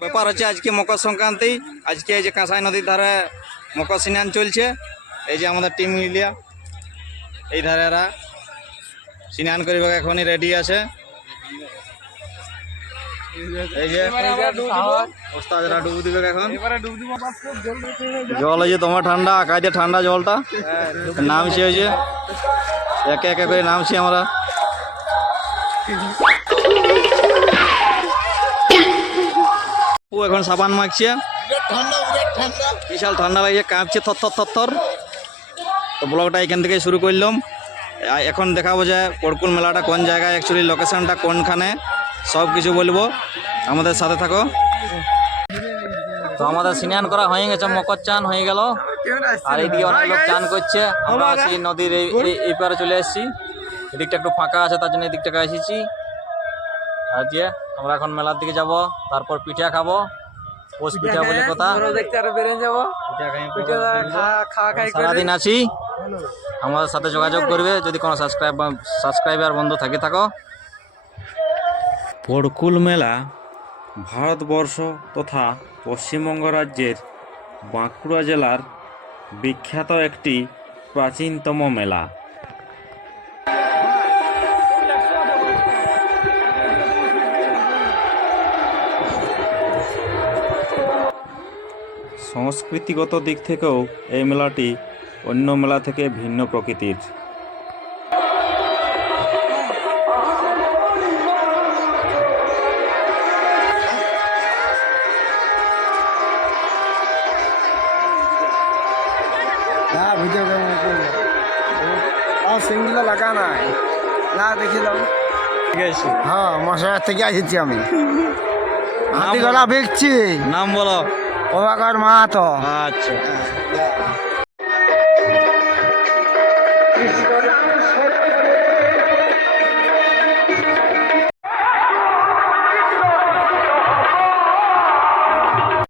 ব্যাপার হচ্ছে আজকে মকর সংক্রান্তি, আজকে এই যে কাঁসাই নদীর ধারে মকর স্নান চলছে, এই যে আমাদের টিম মিলিয়া, এই ধারে এরা স্নান করিবে এখনই রেডি আছে। এই যে দিবে এখন। জল হয়েছে তোমার ঠান্ডা, আকাশে ঠান্ডা জলটা। নামছি হয়েছে একে একে করে নামছি আমরা। ও এখন সাবান মাখছে। বিশাল ঠান্ডা লাগছে কাঁপছে থর থর থর থর। তো ব্লগটা এখান থেকে শুরু করলাম। এখন দেখাবো যে পড়কুল মেলাটা কোন জায়গায় অ্যাকচুয়ালি লোকেশনটা কোনখানে সব কিছু বলব। আমাদের সাথে থাকো। তো আমাদের স্নান করা হয়ে গেছে মকর চান হয়ে গেল। আর এইদিকে অনেক লোক চান করছে। আমরা আছি নদীর এই এই- এই পারে চলে এসেছি। এদিকটা একটু ফাঁকা আছে তার জন্য এদিকটাকে এসেছি। আর যে আমরা এখন মেলার দিকে যাব তারপর পিঠা খাব। পোষ পিঠা বলে কথা। দেখতে আরও বেরিয়ে যাব। পিঠা খাই খাওয়া খাই সারাদিন আছি। আমাদের সাথে যোগাযোগ করবে যদি কোনো সাবস্ক্রাইব সাবস্ক্রাইবার বন্ধু থাকে থাকো। পড়কুল মেলা ভারতবর্ষ তথা পশ্চিমবঙ্গ রাজ্যের বাঁকুড়া জেলার বিখ্যাত একটি প্রাচীনতম মেলা। সংস্কৃতিগত দিক থেকেও এই মেলাটি অন্য মেলা থেকে ভিন্ন প্রকৃতির। ভিডিও সিঙ্গিলা লাগা নাই। না দেখে দাও হ্যাঁ মশার থেকে আসছি আমি। হাতিগলা বেচছি নাম বলো। প্রভাকর মাহাতো। আচ্ছা।